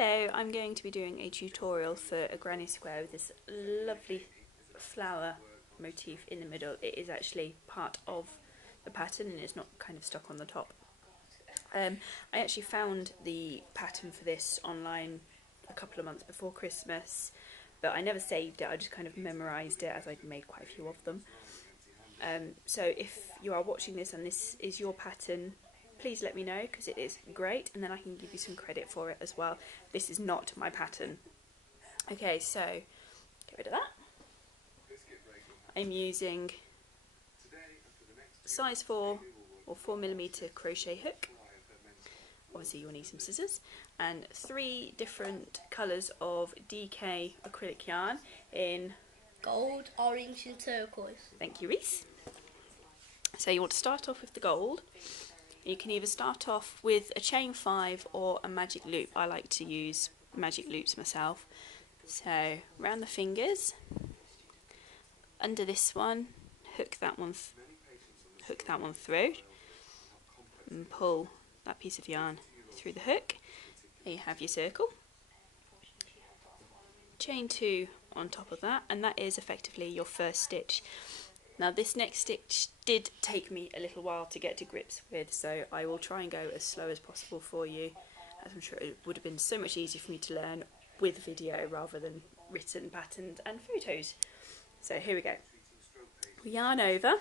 Hello, I'm going to be doing a tutorial for a granny square with this lovely flower motif in the middle. It is actually part of the pattern and it's not kind of stuck on the top. I actually found the pattern for this online a couple of months before Christmas, but I never saved it. I just kind of memorised it as I'd made quite a few of them. So if you are watching this and this is your pattern, please let me know, because it is great and then I can give you some credit for it as well. This is not my pattern. Okay, so get rid of that. I'm using size 4 or 4mm crochet hook. Obviously you'll need some scissors, and 3 different colours of DK acrylic yarn in gold, orange and turquoise. Thank you, Reese. So you want to start off with the gold. You can either start off with a chain 5 or a magic loop. I like to use magic loops myself. So round the fingers, under this one, hook that one through, and pull that piece of yarn through the hook. There you have your circle. Chain 2 on top of that, and that is effectively your first stitch. Now this next stitch did take me a little while to get to grips with, so I will try and go as slow as possible for you, as I'm sure it would have been so much easier for me to learn with video rather than written patterns and photos. So here we go. We yarn over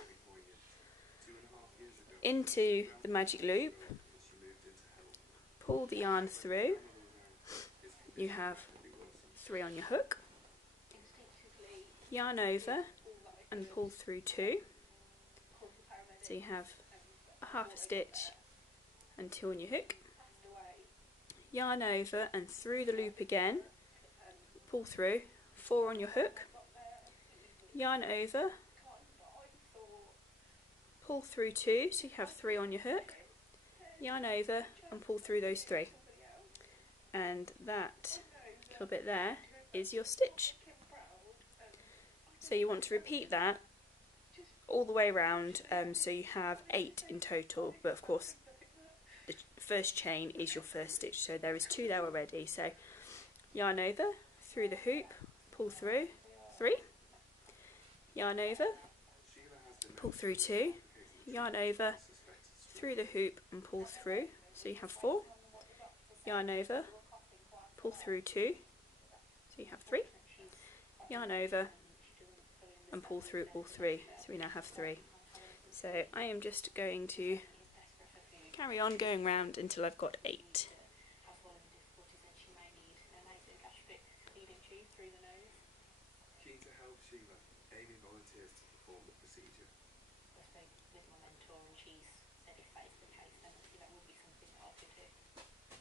into the magic loop, pull the yarn through, you have 3 on your hook, yarn over and pull through 2, so you have a half a stitch and 2 on your hook, yarn over and through the loop again, pull through, 4 on your hook, yarn over, pull through 2, so you have 3 on your hook, yarn over and pull through those 3, and that little bit there is your stitch. So you want to repeat that all the way around, so you have 8 in total, but of course the first chain is your first stitch, so there is 2 there already. So yarn over, through the hoop, pull through, 3, yarn over, pull through 2, yarn over, through the hoop and pull through, so you have 4, yarn over, pull through 2, so you have 3, yarn over and pull through all 3, so we now have 3. So I am just going to carry on going round until I've got 8.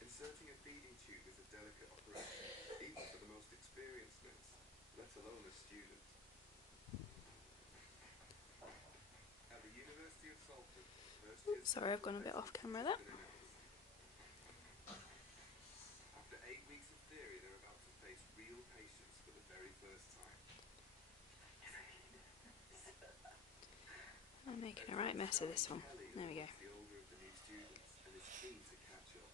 Inserting a feeding tube is a delicate operation, even for the most experienced nurse, let alone a student. At the University of Salford, Sorry, I've gone a bit off camera there. After 8 weeks of theory, they're about to face real patients for the very first time. I'm making a right mess of this one. There we go. The older of the new students and is keen to catch up.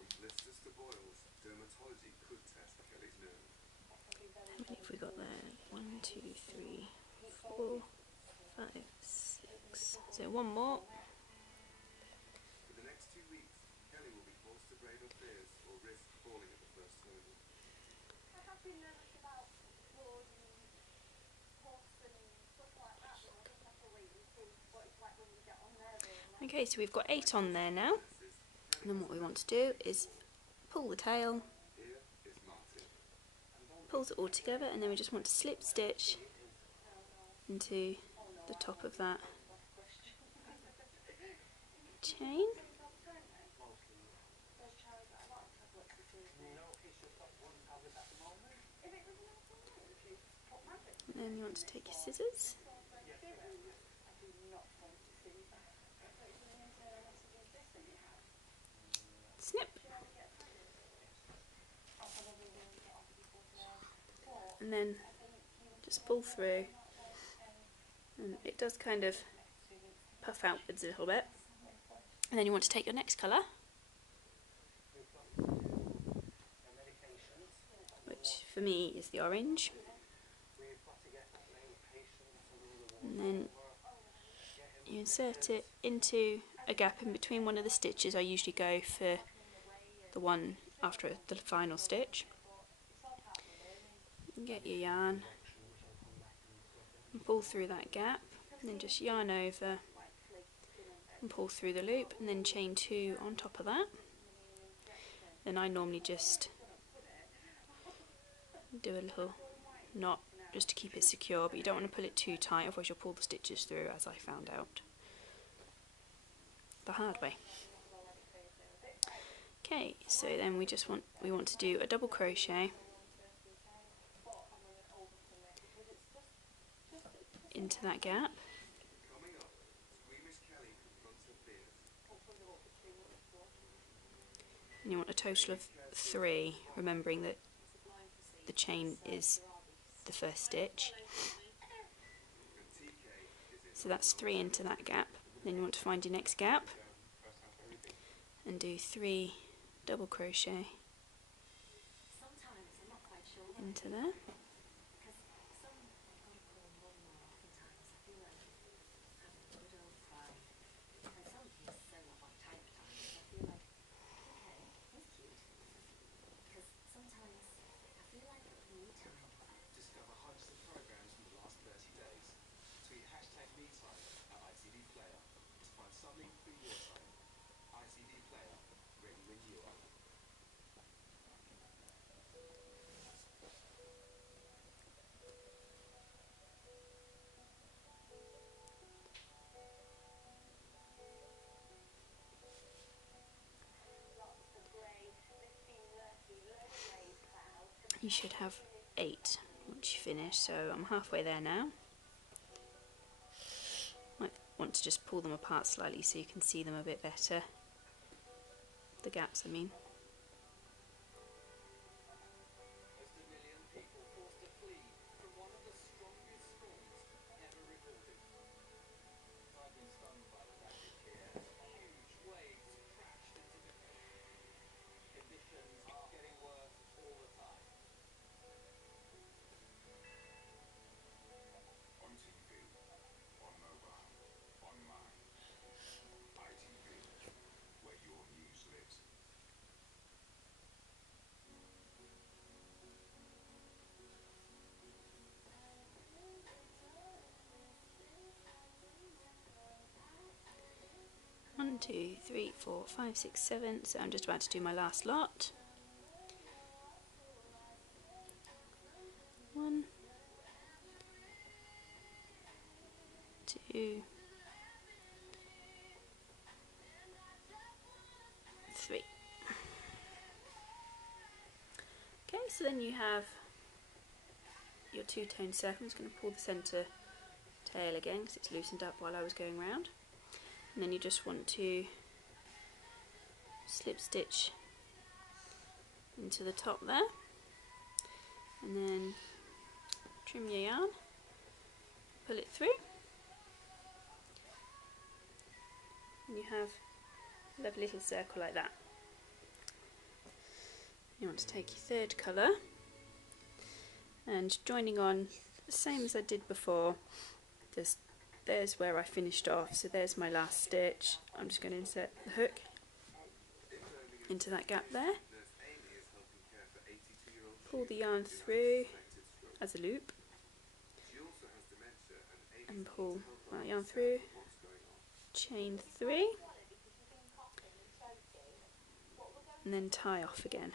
From blisters to boils, dermatology could test Kelly's nerve. How many have we got there? 1, 2, 3, 4, 5, 6. So one more. For the next 2 weeks, Kelly will be forced to brave her fears or risk falling at the first hurdle. I have been nervous about floors and horse and stuff like that, but I just have to wait and see what it's like when we get on there. Really. Okay, so we've got 8 on there now. And then what we want to do is pull the tail, pulls it all together, and then we just want to slip stitch into the top of that chain. And Then you want to take your scissors, snip, and then just pull through, and it does kind of puff outwards a little bit. And then you want to take your next colour, which for me is the orange, and then you insert it into a gap in between one of the stitches. I usually go for the one after the final stitch. You get your yarn and pull through that gap, and then just yarn over and pull through the loop, and then chain 2 on top of that. Then I normally just do a little knot just to keep it secure, but you don't want to pull it too tight, otherwise you'll pull the stitches through, as I found out the hard way. Okay, so then we want to do a double crochet into that gap, and you want a total of 3, remembering that the chain is the first stitch. So that's 3 into that gap. Then you want to find your next gap and do 3 double crochet into there. You should have 8 once you finish, so I'm halfway there now. Might want to just pull them apart slightly so you can see them a bit better. The gaps, I mean. One, 2, 3, 4, 5, 6, 7. So I'm just about to do my last lot. 1, 2, 3. Okay, so then you have your 2-tone circle. I'm just going to pull the centre tail again because it's loosened up while I was going round. And then you just want to slip stitch into the top there, and then trim your yarn, pull it through, and you have a lovely little circle like that. You want to take your 3rd colour and joining on the same as I did before, there's where I finished off, so there's my last stitch. I'm just going to insert the hook into that gap there, pull the yarn through as a loop, and pull that yarn through, chain 3, and then tie off again.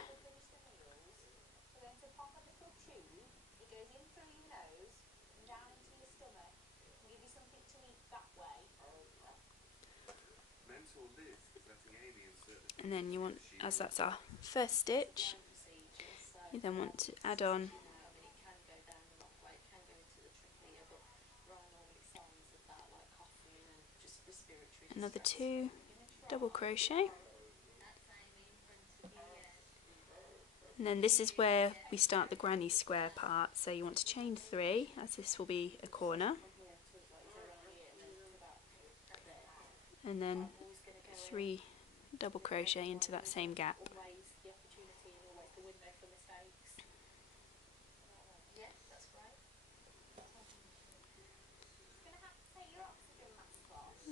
And then you want, as that's our first stitch, you then want to add on another 2 double crochet, and then this is where we start the granny square part, so you want to chain 3 as this will be a corner, and then 3 double crochet into that same gap.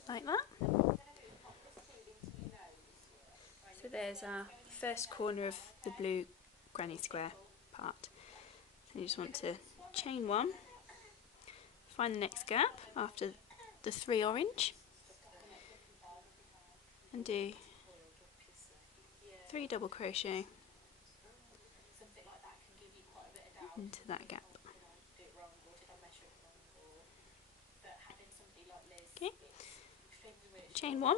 Like that. So there's our first corner of the blue granny square part. So you just want to chain 1, find the next gap after the 3 orange, and do 3 double crochet into that gap. Okay, chain 1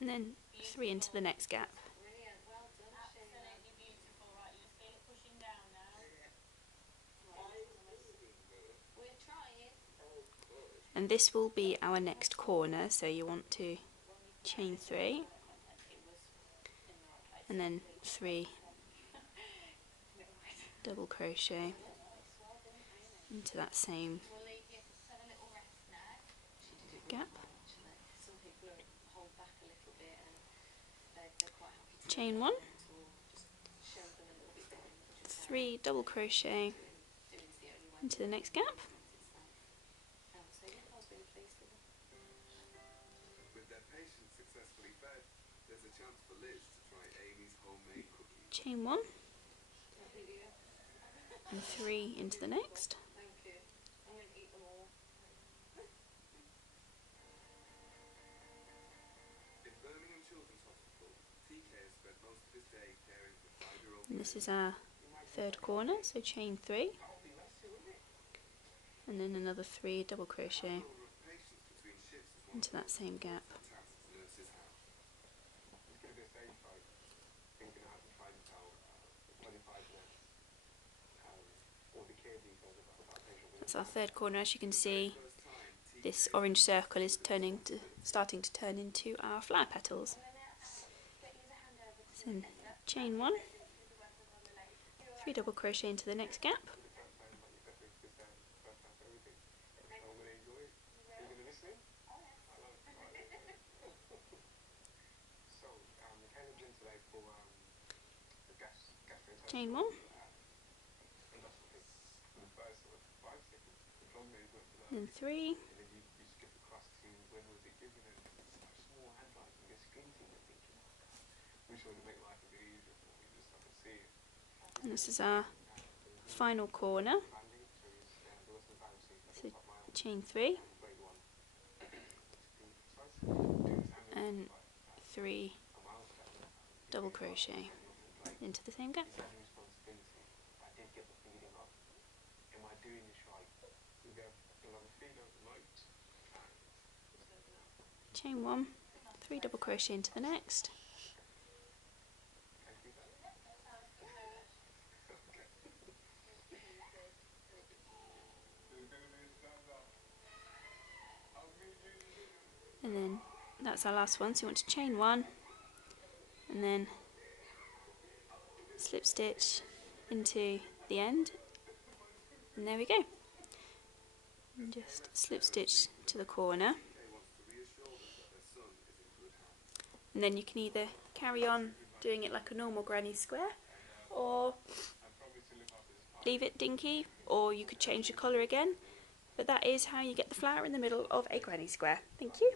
and then 3 into the next gap. And this will be our next corner, so you want to chain 3 and then 3 double crochet into that same gap. Chain 1, 3 double crochet into the next gap. With their patients successfully fed, there's a chance for Liz to try Amy's homemade cookies. Chain 1 and 3 into the next. And this is our third corner, so chain 3 and then another 3 double crochet into that same gap. That's our third corner. As you can see, this orange circle is starting to turn into our flower petals. So chain 1, 3 double crochet into the next gap, chain 1, then 3, and this is our final corner, so chain 3 and 3 double crochet into the same gap. Chain 1, 3 double crochet into the next, and then that's our last one, so you want to chain 1 and then slip stitch into the end, and there we go. And just slip stitch to the corner, and then you can either carry on doing it like a normal granny square or leave it dinky, or you could change the colour again, but that is how you get the flower in the middle of a granny square. Thank you.